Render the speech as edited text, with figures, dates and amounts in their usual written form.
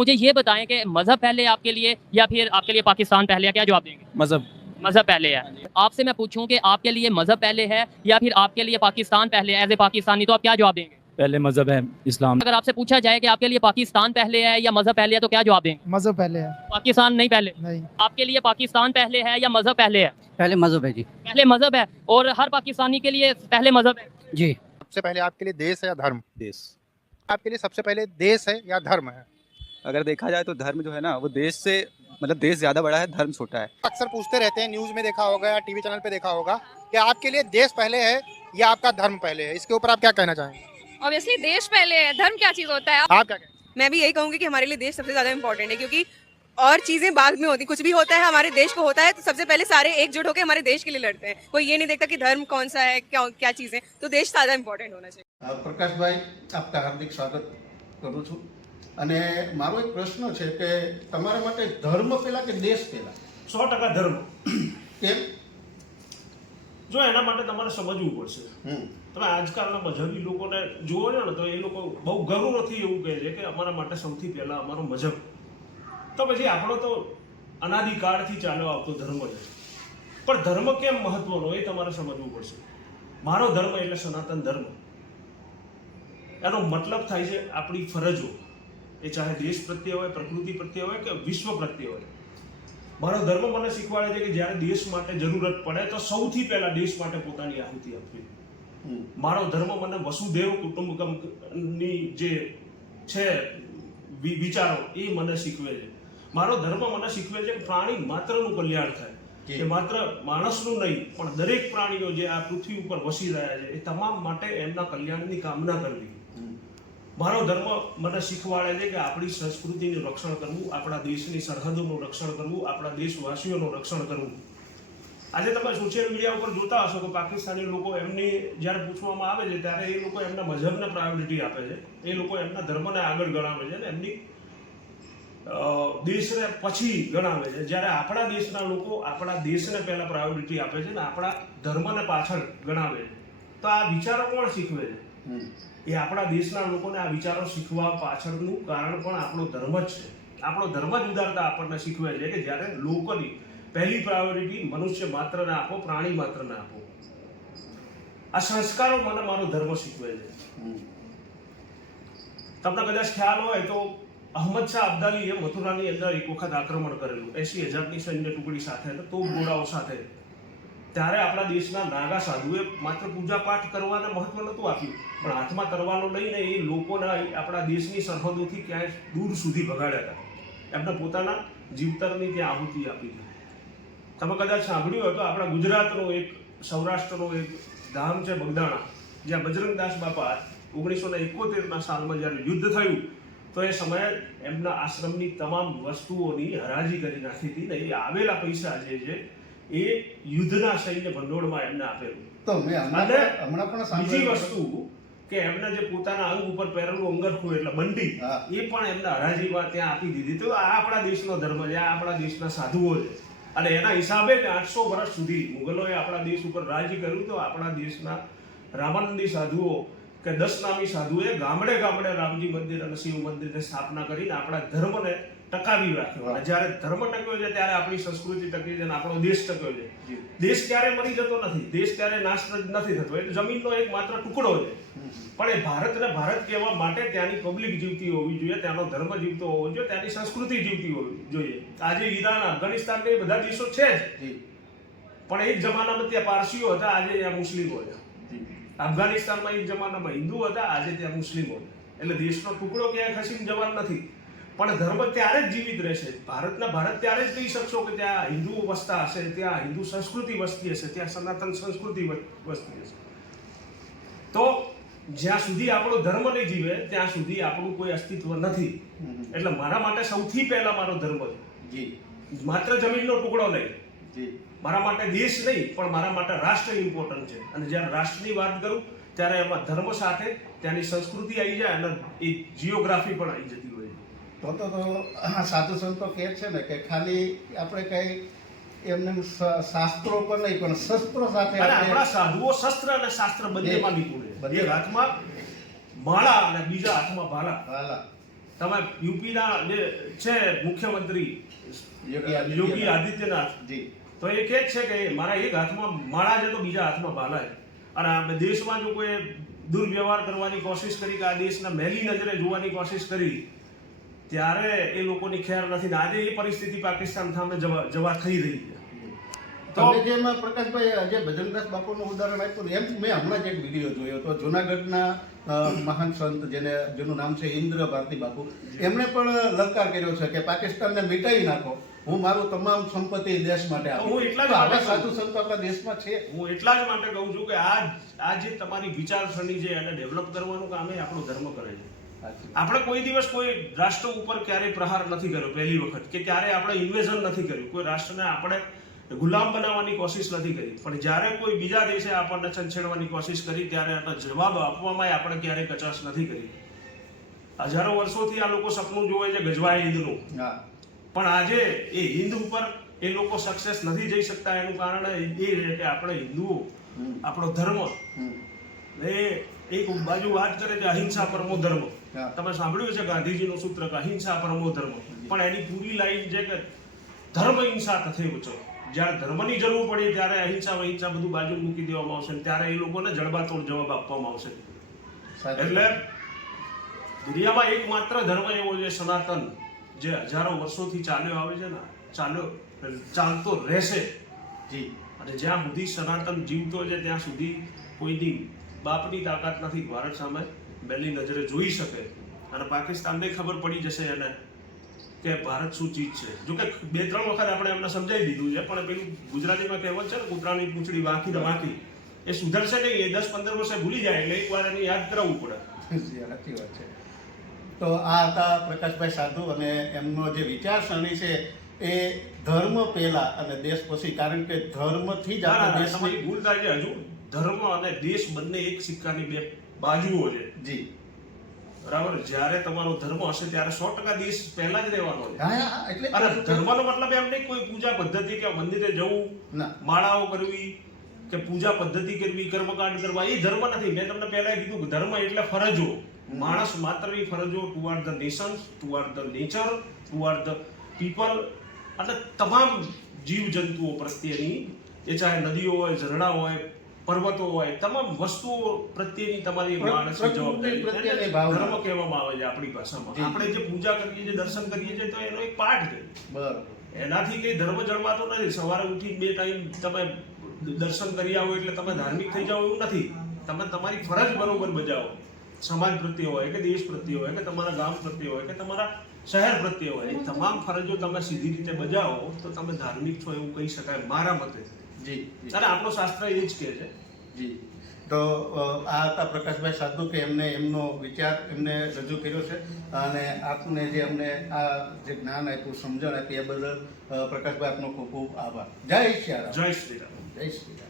मुझे ये बताएं कि मज़हब पहले है आपके लिए या फिर आपके लिए पाकिस्तान पहले है? क्या जवाब देंगे? मज़हब। मज़हब पहले है। आपसे मैं पूछूं कि आपके लिए मज़हब पहले है या फिर आपके लिए पाकिस्तान पहले है? एज ए पाकिस्तानी तो आप क्या जवाब देंगे? पहले मज़हब है इस्लाम। अगर आपसे पूछा जाए कि आपके लिए पाकिस्तान पहले है या मज़हब पहले है तो क्या जवाब देंगे? मज़हब पहले है। पाकिस्तान नहीं पहले। नहीं, आपके लिए पाकिस्तान पहले है या मज़हब पहले है? पहले मज़हब है जी। पहले मज़हब है और हर पाकिस्तानी के लिए पहले मज़हब है। जी। सबसे पहले आपके लिए देश है या धर्म? देश। आपके लिए सबसे पहले देश है या धर्म है? अगर देखा जाए तो धर्म जो है ना वो देश से मतलब देश ज़्यादा बड़ा है, धर्म छोटा है। अक्सर पूछते रहते हैं, न्यूज़ में देखा होगा या टीवी चैनल पे देखा होगा कि आपके लिए देश पहले है या आपका धर्म पहले है। इसके ऊपर आप क्या कहना चाहेंगे? ऑब्वियसली देश पहले है, धर्म क्या चीज होता है? आप क्या कहेंगे? मैं भी यही कहूंगी कि हमारे लिए देश सबसे ज्यादा इंपॉर्टेंट है, क्योंकि और चीजें बाद में होती, कुछ भी होता है हमारे देश को होता है तो सबसे पहले सारे एकजुट होकर हमारे देश के लिए लड़ते हैं। कोई ये नहीं देखता कि धर्म कौन सा है, क्या चीजें, तो देश ज्यादा इंपॉर्टेंट होना चाहिए। પ્રકાશભાઈ આપકા હાર્દિક સ્વાગત કરું છું અને મારો એક પ્રશ્ન છે કે તમારા માટે ધર્મ પહેલા કે દેશ પહેલા? 100% ધર્મ. કેમ? જો એના માટે તમારે સમજવું પડશે. તમે આજકાલના મજહબી લોકોને જુઓ છો ને તો એ લોકો બહુ ગર્વથી એવું કહે છે કે અમારા માટે સૌથી પહેલા અમારો મજહબ. તો પછી આપણો તો અનાદિકાળથી ચાલ્યો આવતો ધર્મ છે. પણ ધર્મ કેમ મહત્વનો એ તમારે સમજવું પડશે. મારો ધર્મ એટલે સનાતન ધર્મ. એનો મતલબ થાય છે આપણી ફરજો, એ ચાહે દેશ પ્રત્યે હોય, પ્રકૃતિ પ્રત્યે હોય કે વિશ્વ પ્રત્યે હોય. મારો ધર્મ મને શીખવાડે છે કે જ્યારે દેશ માટે જરૂરત પડે તો સૌથી પહેલા દેશ માટે પોતાની આહુતિ આપવી. મારો ધર્મ મને વસુદેવ કુટુંબકમની જે છે વિચારો એ મને શીખવે છે. મારો ધર્મ મને શીખવે છે કે પ્રાણી માત્રનું કલ્યાણ થાય, કે માત્ર માણસનું નહીં પણ દરેક પ્રાણીઓ જે આ પૃથ્વી ઉપર વસી રહ્યા છે એ તમામ માટે એમના કલ્યાણની કામના કરવી. મારો ધર્મ મને શીખવાડે છે કે આપણી સંસ્કૃતિનું રક્ષણ કરવું, આપણા દેશની સરહદોનું રક્ષણ કરવું, આપણા દેશવાસીઓનું રક્ષણ કરવું. આજે તમે સોશિયલ મીડિયા ઉપર જોતા હશો કે પાકિસ્તાની લોકો એમની જ્યારે પૂછવામાં આવે છે ત્યારે એ લોકો એમના મજહબને પ્રાયોરિટી આપે છે, એ લોકો એમના ધર્મને આગળ ગણાવે છે અને એમની દેશને પછી ગણાવે છે. જ્યારે આપણા દેશના લોકો આપણા દેશને પહેલા પ્રાયોરિટી આપે છે અને આપણા ધર્મને પાછળ ગણાવે છે. તો આ વિચારો કોણ શીખવે છે? એ આપણા દેશના લોકોને આ વિચારો શીખવા પાછળનું કારણ પણ આપણો ધર્મ જ છે. આપણો ધર્મ જ ઉદારતા આપણને શીખવે છે કે જ્યારે લોકોની પહેલી પ્રાયોરિટી મનુષ્ય માત્રને આપો, પ્રાણી માત્રને આપો. આ સંસ્કારો મને મારો ધર્મ શીખવે છે. તમને કદાચ ખ્યાલ હોય તો અહમદ શાહ અબ્દાલીએ મથુરાની અંદર એક વખત આક્રમણ કરેલું 80,000ની સૈન્ય ટુકડી સાથે, તોપ ગોળાઓ સાથે. ત્યારે આપણા દેશના નાગા સાધુએ માત્ર પૂજા પાઠ કરવાને મહત્વ નહોતું આપ્યું, પણ હાથમાં તરવાનો લઈને એ લોકોને આપણા દેશની સરહદોથી ક્યાંય દૂર સુધી ભગાડ્યા હતા. એમને પોતાના જીવતરની ત્યાં આહુતિ આપી હતી. તમે કદાચ સાંભળ્યું હોય તો આપણા ગુજરાતનો એક, સૌરાષ્ટ્રનો એક ધામ છે બગદાણા, જ્યાં બજરંગદાસ બાપા 1971ના સાલમાં જ્યારે યુદ્ધ થયું તો એ સમયે એમના આશ્રમની તમામ વસ્તુઓની હરાજી કરી નાખી હતી ને એ આવેલા પૈસા જે છે એ યુદ્ધના સૈન્ય ભંડોળમાં એમને આપેલું. તો મેં હમણાં પણ બીજી વસ્તુ કે એમને જે પોતાના અંગ ઉપર પહેરેલું અંગરખું એટલે બંડી, એ પણ એમના હરાજીમાં ત્યાં આપી દીધી. તો આ આપણા દેશનો ધર્મ છે, આ આપણા દેશના સાધુઓ છે. અને એના હિસાબે 800 વર્ષ સુધી મુગલોએ આપણા દેશ ઉપર રાજ્ય કર્યું. તો આપણા દેશના રામાનંદી સાધુઓ કે 10 નામી સાધુએ ગામડે ગામડે રામજી મંદિર અને શિવ મંદિરની સ્થાપના કરીને આપણા ધર્મને ટકાવી રાખ્યો. અને જ્યારે ધર્મ ટક્યો છે ત્યારે આપણી સંસ્કૃતિ ટકી છે અને આપણો દેશ ટક્યો છે. દેશ ક્યારે મરી જતો નથી, દેશ ક્યારે નાશ નથી થતો. એ જમીનનો એક માત્ર ટુકડો છે. પણ એ ભારતને ભારત કહેવા માટે ત્યાંની પબ્લિક જીવતી હોવી જોઈએ, ત્યાંનો ધર્મ જીવતો હોવો જોઈએ, ત્યાંની સંસ્કૃતિ જીવતી હોવી જોઈએ. આજે ઈરાન, અફઘાનિસ્તાન એ બધા દેશો છે જ, પણ એક જમાનામાં ત્યાં પારસીઓ હતા, આજે ત્યાં મુસ્લિમો છે. અફઘાનિસ્તાનમાં એક જમાનામાં હિન્દુ હતા, આજે ત્યાં મુસ્લિમો છે. એટલે દેશનો ટુકડો ક્યાંય ખસીને જવાનો નથી, પણ ધર્મ ત્યારે જ જીવિત રહેશે. ભારત ત્યારે જ કહી શકશો કે ત્યાં હિન્દુઓ વસતા હશે, ત્યાં હિન્દુ સંસ્કૃતિ વસતી હશે, ત્યાં સનાતન સંસ્કૃતિ વસતી હશે. તો જ્યાં સુધી આપણો ધર્મ નહીં જીવે ત્યાં સુધી આપણું કોઈ અસ્તિત્વ નથી. એટલે મારા માટે સૌથી પહેલા મારો ધર્મ છે. માત્ર જમીનનો ટુકડો નહીં, મારા માટે દેશ નહીં પણ મારા માટે રાષ્ટ્ર ઇમ્પોર્ટન્ટ છે. અને જ્યારે રાષ્ટ્રની વાત કરું ત્યારે એમાં ધર્મ સાથે ત્યાંની સંસ્કૃતિ આવી જાય અને એ જીઓગ્રાફી પણ આવી જતી હોય. તો સાધુ સંતો કહે છે ને કે ખાલી આપણે કઈ એમને શાસ્ત્રો પર નહીં પણ શસ્ત્રો સાથે. આપણા સાધુઓ શસ્ત્ર અને શાસ્ત્ર બંનેમાં નિપુણ છે. એક હાથમાં માળા અને બીજા હાથમાં ભાલા. તમે યુપીના જે છે મુખ્યમંત્રી યોગી આદિત્યનાથ જી તો એ કહે છે કે મારા એક હાથમાં માળા છે તો બીજા હાથમાં ભાલા છે. અને આ દેશમાં જો કોઈ દુર્વ્યવહાર કરવાની કોશિશ કરી કે આ દેશના મેલી નજરે જોવાની કોશિશ કરી ત્યારે એ લોકોની ખેર નથી. આજે એ પરિસ્થિતિ પાકિસ્તાન સામે જવા થઈ રહી છે. તો તમે જેમ પ્રકાશભાઈ જે ભજનદાસ બાપુનું ઉદાહરણ આપ્યું ને, એમ મેં હમણાં જ એક વિડીયો જોયો હતો જુનાગઢના મહાન સંત જેનું નામ છે ઇન્દ્ર ભારતી બાપુ, એમણે પણ લલકાર કર્યો છે કે પાકિસ્તાનને મિટાવી નાખો, હું મારું તમામ સંપત્તિ દેશ માટે આપું. હું એટલા જ આવા માટે સાધુ સંતો આપણા દેશમાં છે. હું એટલા જ માટે કહું છું કે આ જે તમારી વિચારસરણી છે એને ડેવલપ કરવાનું કામ એ આપણો ધર્મ કરે છે. આપણે કોઈ દિવસ કોઈ રાષ્ટ્ર ઉપર ક્યારેય પ્રહાર નથી કર્યો પહેલી વખત, કે ક્યારેય આપણે ઇન્વેઝન નથી કર્યું, કોઈ રાષ્ટ્રને આપણે ગુલામ બનાવવાની કોશિશ નથી કરી. પણ જ્યારે કોઈ બીજા દેશે આપણને છંછેડવાની કોશિશ કરી ત્યારે એનો જવાબ આપવામાં આપણે ક્યારેય કચાશ નથી કરી. હજારો વર્ષોથી આ લોકો સપનું જોવે છે ગજવાય હિન્દનું, પણ આજે એ હિન્દ ઉપર એ લોકો સક્સેસ નથી જઈ શકતા. એનું કારણ એ છે કે આપણે હિન્દુઓ, આપણો ધર્મ એ એક બાજુ વાત કરે છે અહિંસા પરમો ધર્મ. તમે સાંભળ્યું છે ગાંધીજીનું સૂત્ર કે અહિંસા પરમો ધર્મ, પણ એની પૂરી લાઈન છે કે ધર્મ હિંસા તથૈવ ચ. જ્યારે ધર્મની જરૂર પડી ત્યારે અહિંસા વહિંસા બધું બાજુ મૂકી દેવામાં આવશે, ત્યારે એ લોકોને જડબાતોડ જવાબ આપવામાં આવશે. એટલે દુનિયામાં એકમાત્ર ધર્મ એવો છે સનાતન, જે હજારો વર્ષોથી ચાલ્યો આવે છે ને, ચાલતો રહેશે. જી. અને જ્યાં સુધી સનાતન જીવતો છે ત્યાં સુધી કોઈની બાપની તાકાત નથી ભારત સામે મેલી નજરે જોઈ શકે. અને પાકિસ્તાનને ખબર પડી જશે એને કે ભારત શું ચીજ છે. જો કે 2-3 વખત આપણે એમને સમજાવી દીધું છે, પણ પેલું ગુજરાતીમાં કહેવત છે ને, કૂતરાની પૂંછડી વાંકી ને વાંકી, એ સુધરશે નહીં. એ 10-15 વર્ષે ભૂલી જાય, એટલે એકવાર એને યાદ કરાવવું પડે. સાચી વાત છે. તો આ હતા પ્રકાશભાઈ સાધુ, અને એમનો જે વિચારસરણી છે એ ધર્મ પહેલા અને દેશ પછી, કારણ કે ધર્મથી જ આપણા દેશની તમારી ભૂલ થાય છે. હજુ ધર્મ અને દેશ બંને એક સિક્કાની બે બાજુઓ છે. જી. બરાબર. જ્યારે તમારો ધર્મ હશે ત્યારે 100% દેશ પહેલા જ રહેવાનો છે. એટલે અને ધર્મનો મતલબ એમ નહીં કોઈ પૂજા પદ્ધતિ કે મંદિરે જવું, માળાઓ કરવી કે પૂજા પદ્ધતિ કરવી, કર્મકાંડ કરવા, એ ધર્મ નથી. મેં તમને પહેલા કીધું કે ધર્મ એટલે ફરજો. માણસ માત્રની ફરજો toward the Nations, toward the nature, toward the people, અને તમામ જીવજંતુઓ પ્રત્યેની, એ ચાહે નદીઓ હોય, ઝરણા હોય, પર્વતો હોય, તમામ વસ્તુઓ પ્રત્યેની તમારી માણસની જવાબદારી ધર્મ કહેવામાં આવે છે આપણી ભાષામાં. આપણે જે પૂજા કરીએ છીએ, દર્શન કરીએ છીએ, તો એનો એક પાઠ છે. બરાબર. એનાથી કઈ ધર્મ જળવાતો નથી. સવારે ઉઠી 2 ટાઈમ તમે દર્શન કરી આવો એટલે તમે ધાર્મિક થઈ જાઓ એવું નથી. તમે તમારી ફરજ બરોબર બજાવો, સમાજ પ્રત્યે હોય કે દેશ પ્રત્યે હોય કે તમારા ગામ પ્રત્યે હોય કે તમારા શહેર પ્રત્યે હોય, એ તમામ ફરજો તમે સીધી રીતે બજાવો તો તમે ધાર્મિક છો એવું કહી શકાય મારા મતે. જી. અને આપણો શાસ્ત્ર એ જ કહે છે. જી. તો આ હતા પ્રકાશભાઈ સાધુ, કે એમનો વિચાર એમને રજૂ કર્યો છે, અને આપને જે અમને આ જે જ્ઞાન આપ્યું, સમજણ આપી, એ બદલ પ્રકાશભાઈ આપનો ખૂબ ખૂબ આભાર. જય શ્રી રામ. જય શ્રી રામ. જય શ્રી રામ.